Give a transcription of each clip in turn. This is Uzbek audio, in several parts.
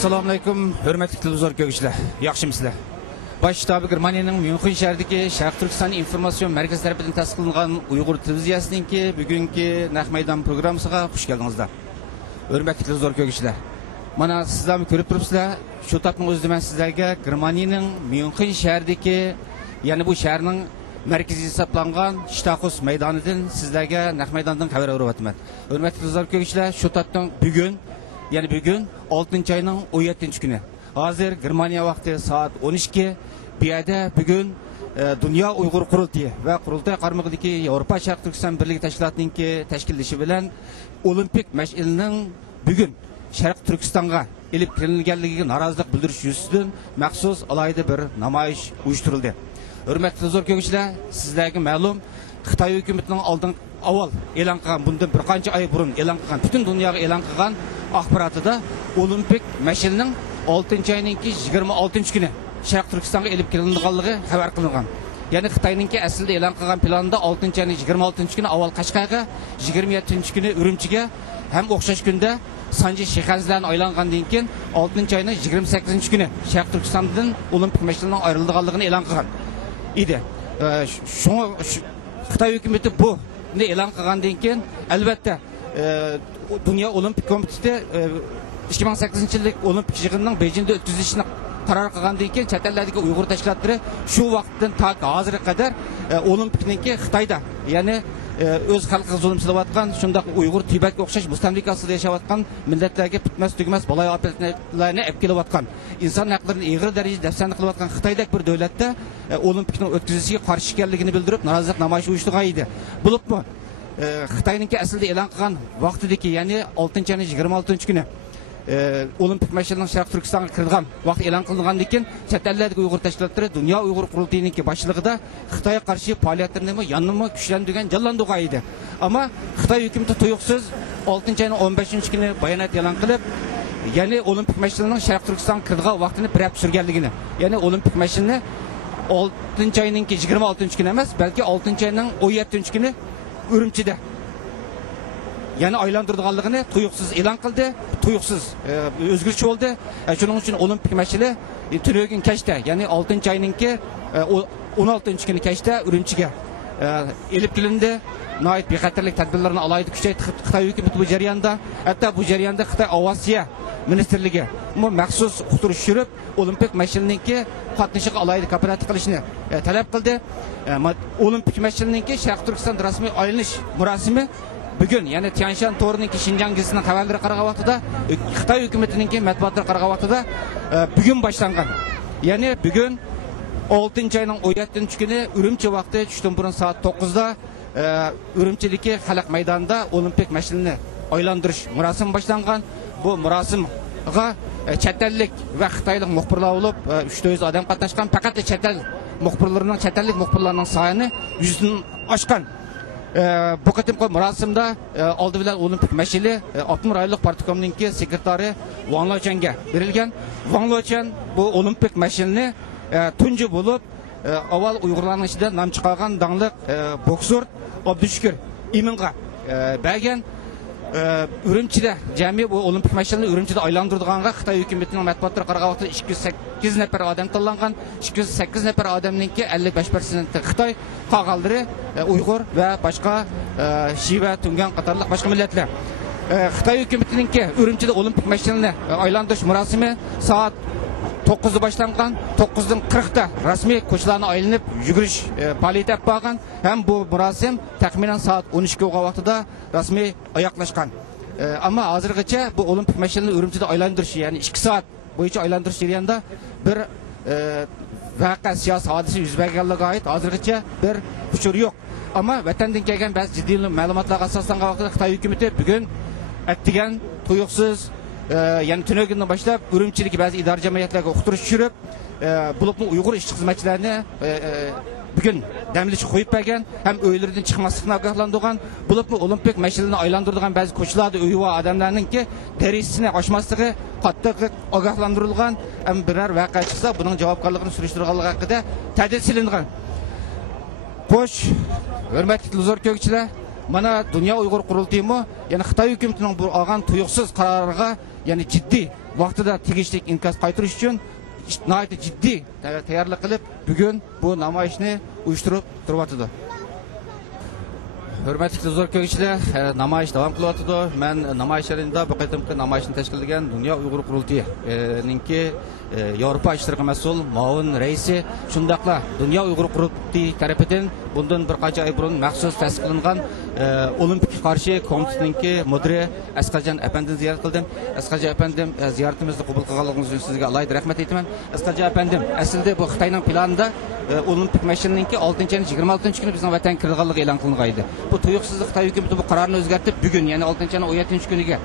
Assalamu alaikum, hürmetli televizyon görüşçüler. Yaxşımsızlar. Baş ştabı Germaniyanın München şəhərindəki Şərq Türkistan İnformasyon Mərkəzi tərəfindən təsis qılınğan Uyğur televiziyasınınki bugünkü Naq Meydan proqramısına xoş gəldinizlər. Hürmetli televizyon görüşçülər. Mana sizlərmi görüb turubsizlar. Şu tapның özündə mən sizlərə Germaniyanın München şəhərindəki, yəni bu şəhərin mərkəzi hesablanğan Ştakhus meydanıdan sizlərə Naq Meydandan xəbər verib atman. Hürmetli televizyon görüşçülər, şu tapның bugün 6 ayının 17 günü. Hazır Germaniya vakti saat 12. Bir yerde bugün Dünya Uygur Kurultayı ve Kurultay Karmağı'daki Avrupa Şərq Türkistan Birliği Teşkilatı'nın teşkilleşi bilen Olimpik meş'ilinin bugün Şərq Türkistan'a elip girilgenliğine narazılık bildiriş yüzünden məxsus alayda bir namayış uyuşturuldu. Hürmetli zor kökçüler, sizlerge məlum Xitay hükümetinin aldın avval elan qilgan, bundan bir qancha ay burun elan qilgan, bütün dunyoga elan qilgan axborotida Olimpik meş'ilning 6 ayninki 26 kuni Şərq Türkistan'a elib kelinganligi xabar qilingan. Ya'ni Xitoyninki aslida e'lon qilgan planda 6 ayning 26 kuni avval Qashqarga, 27 kuni Urumchiga ham o'xshash kunda Sanji Shexanzlarni aylangandan keyin 6 ayning 28 kuni Şərq Türkistandan Olimpik meş'ilning ayrilganligini e'lon qilgan edi. Shunga Xitoy hukumatı bu ne e'lon qilgandan keyin albatta Dünya Olimpik Komiteti 2008 yıllık Olimpik yig'inining Beijingda o'tkazilishini qaror qilgandan keyin chet eldagi Uyg'ur tashkilotlari shu vaqtdan ta hozirga qadar Olimpikniki Xitoyda, ya'ni o'z xalqiga zulm qilayotgan, shundoq Uyg'ur Tibetga o'xshash mustamlika ostida yashayotgan millatlarga bitmas tugmas balay ofatlarni olib kelayotgan, inson haqlarini ig'ir darajada dafsan qilayotgan Xitoydek bir davlatda Olimpikning o'tkazilishiga qarshi ekanligini bildirib norozilik namoyishi uyushtirgan edi. Bo'libmi Xitoyninki aslida e'lon qilgan vaqtidagi, ya'ni 6 ayning 26 kuni Olimpik meş'ilning Şərq Türkistan'a kirilgan vaqt e'lon qilingandan keyin chet eldagi Uyg'ur tashkilotlari Dünya Uyg'ur Qurultayiniki boshlig'ida Xitoyga qarshi faoliyatlarini yanada kuchlantirgan, jonlantirgan edi. Ammo Xitoy hukumati tuyuqsiz 6 ayning 15 kuni bayonot e'lon qilib, ya'ni Olimpik meş'ilning Şərq Türkistan'a kirilgan vaqtini bir hafta surganligini, ya'ni Olimpik meş'ilni 6 ayninki 26 kuni emas, balki 6 ayning 17 kuni Urumchida yani aylandırdıqanlığını tuyuqsuz e'lon qildi, tuyuqsuz o'zgarchi bo'ldi. Shuning uchun Olimpik meş'ili tunogin kechda, ya'ni 6 ayninki 16 kuni kechda Urumchiga elib kelindi. Noit bexatarlik tadbirlarini alayda kuchaytirdi Xitoy hukumati bu jarayonda. Hatto bu jarayonda Xitoy Avasiya ministerligi maxsus uqtirish tushirib, Olimpik meş'ilininki qatnashiga alayda kapitatsiya qilishni talab qildi. Olimpik meş'ilininki Şərq Türkistan rasmiy aylanish murosimi bugün, yani Tianshan To'rininki Xinjiang gezisining xabarlari qarag'an vaqtida, Xitoy hukumatininki matbuotlari qarag'an vaqtida bugün boshlangan. Ya'ni bugün 6 ayning 17 kuni Urumchi vaqti tushdan burun soat 9da Urumchidagi Xalq maydonida Olimpik meş'ilni aylantirish murosimi boshlangan. Bu murosimga chet ellik va Xitoylik muxbirlar bo'lib 300 odam qatnashgan. Faqat chet ellik muxbirlarning soni 100 dan oshgan. Bu qatimki murosimda oldi bilan Olimpik meş'ili Altın rayonlik partikomininki sekretari Wang Luochanga berilgan. Wang Luochang bu Olimpik meş'ilni tunji bo'lib avval Uyg'urlarning ichida nom chiqargan danglik boksor Abdushukur Iminga bergan. Urumchida jami bu Olimpik meş'ilni Urumchida aylantirganga Xitoy hukumatining matbuotlari qarag'an vaqtida 208 nafar odam tanlangan. 208 nafar odamninki 55% Xitoy, qolganlari Uyg'ur va boshqa Shiva, Tungan qatorliq boshqa millatlar. Xitoy hukumatininki Urumchida Olimpik meş'ilni aylantirish murosimi soat 9'da başlangan, 9'dan 40'da rasmiy ko'chalarni aylanib yugurish faoliyati olib borgan. Ham bu murosim taxminan soat 12 vaqtida rasmiy oyoqlashgan. Ammo hozirgacha bu Olimpik meş'ilni Urumchida aylantirish, ya'ni 2 soat bo'yicha aylantirish jarayonida bir vaqa siyosiy hodisa yuz berganligiga oid hozirgacha bir uchur yo'q. Ammo vatandan kelgan ba'zi jiddiy ma'lumotlarga asoslangan vaqtida Xitoy hukumati bugun atdigan tuyuqsiz, yani tunogundan başlap Urumchidagi ba'zi idora jamiyatlarga uqtirish tushirib, bulubni Uyg'ur ishchi xizmatchilarini bugün damlish qo'yib bergan, ham uylaridan chiqmaslikni ogohlantirgan, bulubni Olimpik meş'ilini aylantirgan ba'zi ko'chalarda uy va odamlarningki derisini oshmasligi qattiq ogohlantirilgan. Ham biror voqea chiqsa, buning javobgarligini surishtirganligi haqida ta'kid qilingan. Xo'sh, hurmatli televizor ko'ruvchilar, Mana Dünya Uyghur Qurultayımı, yani Xitoy hukumatining bu olgan tuyuqsiz qaroriga, yani jiddiy vaqtida tegishli inkos qaytarish uchun nihoyatda jiddiy tayyorlik qilib, bugun bu namoyishni uyushtirib turyapti. Hürmetli huzur kökçüler, namoyish davom qilyapti. Men namoyishlarda bu qatimki namoyishni tashkil qilgan Dünya Uyghur Qurultayininki Yevropa ishtirok mas'ul muavin raisi, shundaqla Dünya Uyghur Qurultayi tarafidan bundan bir qancha oy burun maxsus tasdiqlangan Olimpik qarshi komitetiningki mudiri Asqarjon apandini ziyorat qildim. Asqarjon apandim ziyoratimizni qabul qilganligingiz uchun sizga alohida rahmat aytaman. Asqarjon apandim, aslida bu Xitoyning planida Olimpik mashinaningki 6-26 kuni bizning vatan kirganligi e'lon qilingan edi. Bu tuyuqsiz Xitoy hukumati bu qarorni o'zgartirib, bugun, ya'ni 6-17 kuniga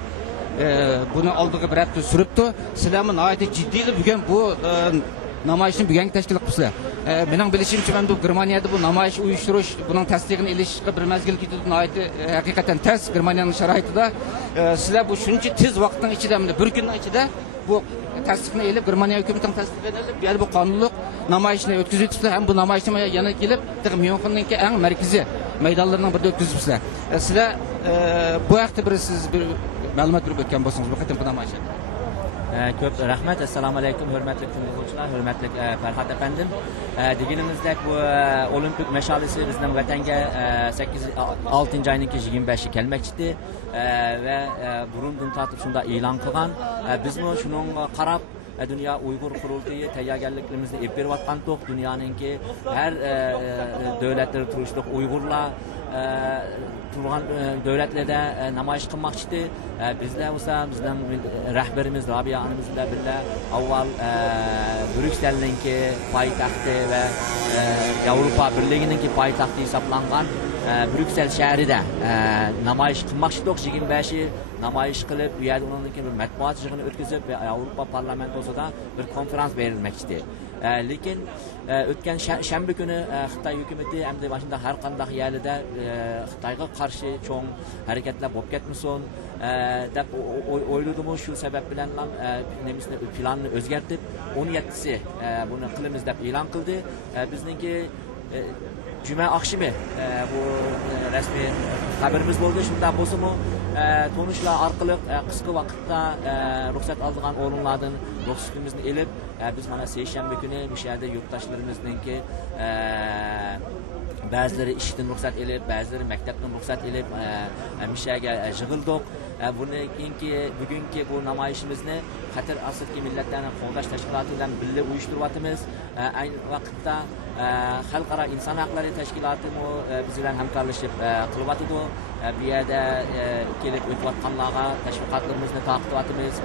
buni oldiga bir hafta suribdi. Sizlarmi nihoyatda jiddiy bugun bu namoyishni bugun tashkil qilibsizlar. Mening bilishimcha, men bu Germaniyada bu namoyish uyushtirish, buning tasdig'ini ilishga bir mazgil ketdi. Nihoyatda haqiqatan tez Germaniyaning sharoitida sizlar bu shuncha tez vaqtning ichida, bir kunning ichida bu tasdiqni elib, Germaniya hukumatining tasdig'ini elib, yani bu qonunliq namoyishni o'tkazibsizlar. Ham bu namoyishni yana kelib, Myunxenning eng markaziy maydonlarining birida o'tkazibsizlar. Sizlar bu haqda siz bir ma'lumot berib o'tgan bo'lsangiz, bu qatim namoyish. Ko'p rahmat. Assalomu alaykum, hurmatli tinglovchilar, hurmatli Farhod apandim. Deganimizdek bu Olimpik mash'alasi bizning vatanga 6-oyninki 25 kelmoqchi va burundan tortib shunda e'lon qilgan. Bizmi shunga qarab Dünya Uyghur Qurultayi tayyorgarliklarimizni olib berayotgan to'q, dunyoninki har davlatlarda turishli Uyg'urlar turgan davlatlarda namoyish qilmoqchi. Bizlar bo'lsa, bizning rahbarimiz Robiya onamiz bilan birga avval Bryusselninki poytaxti va Yevropa Birligininki poytaxti hisoblangan Bryussel shahrida namoyish qilmoqchi. 25 namoyish qilib, bu yerda uninki bir matbuot yig'ini o'tkazib va Yevropa parlamentosida bir konferans berilmoqchi. Lekin o'tgan shanba kuni Xitoy hukumati hamda mashunda har qanday yerda Xitoyga qarshi cho'ng harakatlar bo'lib ketmasin deb o'yladim. Shu sabab bilan ham nemisni planni o'zgartib 17si buni qilamiz deb e'lon qildi. Bizningki Cuma akşamı bu resmi haberimiz bo'ldi. Shunda bo'lsa-mu tonuşlar orqali qisqa vaqtda ruxsat olgan o'rinlardan ruxsatimizni elib, biz mana seshanba kuni bu yerda yurtdoshlarimizningki ba'zilari ishdan ruxsat elib, ba'zilari maktabdan ruxsat elib, mishaga yig'ildik. Bugungi bu namoyishimizni Qatar asrki millatlarni qo'llash tashkiloti bilan birga uyushtiryapmiz. Ayni vaqtda xalqaro inson haqlari tashkiloti biz bilan hamkorlashib qilyapti. Bu yerda kelib o'tayotganlarga tashviqotlarimizni taqdiryapmiz.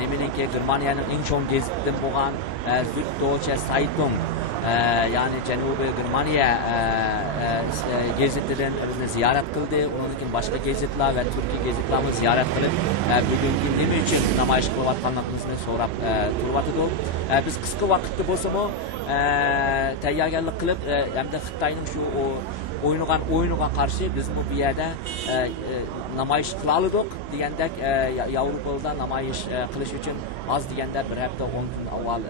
Neminiki Germaniyaning eng chong gazetidan bo'lgan Süddeutsche Zeitung, yani Janubiy Germaniya gazetidan bizni ziyorat qildi. Undan boshqa gazetlar va Turkiya gazetlarini ziyorat qilib, bugungi nima uchun namoyish qilayotganligimizni so'rab turyapti. Biz qisqa vaqtda bo'lsa-mu tayyorgarlik qilib, hamda Xitoyning shu o'yiniga qarshi biz bu yerda namoyish qildik degandek, Yevropada namoyish qilish uchun az deganda bir hafta 10 kun avval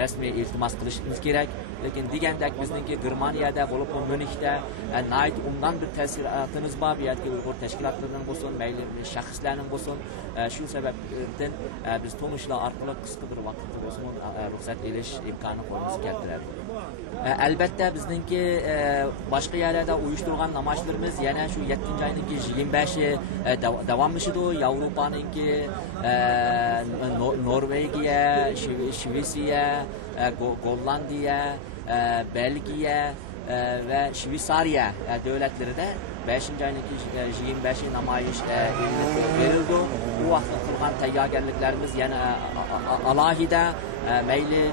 rasmiy iltimos qilishimiz kerak. Lekin degandek bizningki Germaniyada bo'lib, Myunxda nayt undan bir ta'sirotimiz bor. Bu yerga Uyg'ur tashkilotlaridan bo'lsin, mayli shaxslarning bo'lsin, shu sababdan biz tonuşlar orqali qisqa bir vaqtda bo'lsin ruxsat elish imkoni qo'limizga keltiradi. Albatta bizningki boshqa yerlarda uyushtirgan namoyishlarimiz yana shu 7-oyninki 25 davomlashadi. Yevropaninki Norvegiya, Shvetsiya, Gollandiya, Belgiya ve Şveysariya devletlerinde 5-oyninki 25 namoyish verildi. Bu vaqtda qilgan tayyorgarliklarimiz yana alohida mayli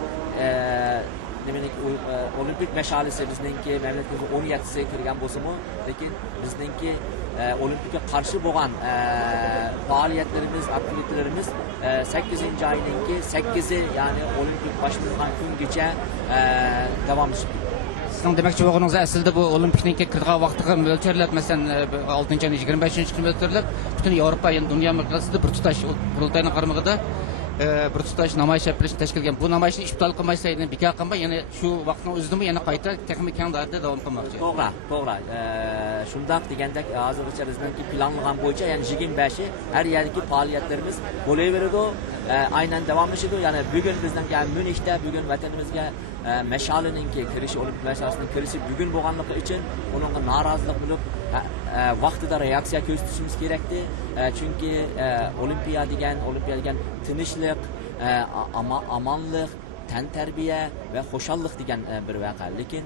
Olimpik mash'alasi bizningki mamlakatimizga 17si kirgan bo'lsa-mu, lekin bizningki Olimpikka qarshi bo'lgan faoliyatlarimiz, aktivitelerimiz 8-oyninki 8i, ya'ni Olimpik boshlangan kungacha davomlashib ketdi. Sizning demoqchi bo'lganingiz aslida bu Olimpikningki kirgan vaqtiga mo'ljallanib, masalan 6-oyning 25-kuni mo'ljallanib, butun Yevropa, yani dunyo miqyosida bir tutash qurultayning qaramag'ida bir tutash namoyish yapilishi tashkil qilgan. Bu namoyishni ibtol qilmasaydi, bekor qilmay, yana shu vaqtning o'zida yana qayta texnik keng doirada davom qilmoqchi. To'g'ri. Shundaq degandek, hozirgacha bizningki planlagan bo'yicha, ya'ni 25 har yerdagi faoliyatlarimiz bo'laveradi. Aynan davomlashadi. Ya'ni bugun bizningki Myunxda bugun vatanimizga mash'aliningki kirishi, olimpiya mash'alasining kirishi bugun bo'lganligi uchun uningga norozilik bo'lib vaqtida reaksiya ko'rsatishimiz kerakdi. Chunki olimpiya degan tinchlik, amonlik, tantarbiya va xushallik degan bir voqea. Lekin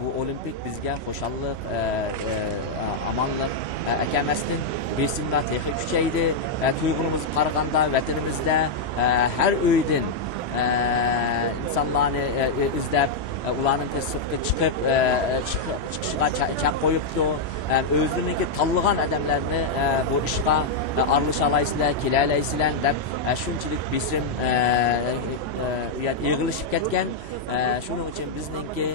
bu olimpik bizga xushallik, amonlik akamasdan besimlar texnik kuchaydi. Tuyg'unimiz qaraganda vatanimizda har uydan insonlarni izlab ularning tasdiqqa chiqishiga chaq qo'yibdi. O'zlariniki tanlagan odamlarni bu ishga aralashaolaysizlar, kelalaysizlar deb shunchalik besim yig'ilishib ketgan. Shuning uchun bizningki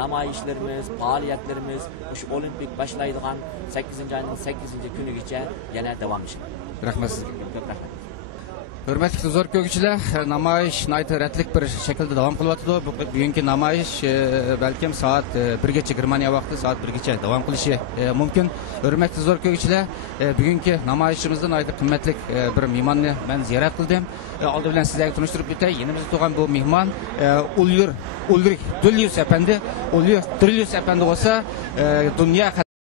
namoyishlarimiz, faoliyatlarimiz shu olimpik boshlaydigan 8-oyning 8-kunigacha yana davom etadi. Rahmat sizga. Rahmat. Hürmetli tuzor kökçüler, namoyish naytratlik bir şekilde devam kılıvatıdı. Bugünkü namoyish belki saat 1'gacha Germaniya vaqti saat 1'gacha devam kılışı mümkün. Hürmetli tuzor kökçüler, bugünkü namoyishimizda naytı kıymetlik bir mehmanni ben ziyaret kıldım. Aldı bilen sizlerle tanıştırıp bitey. Yenimizde tuğan bu mehman Ulrich Dullius Efendi olsa dünya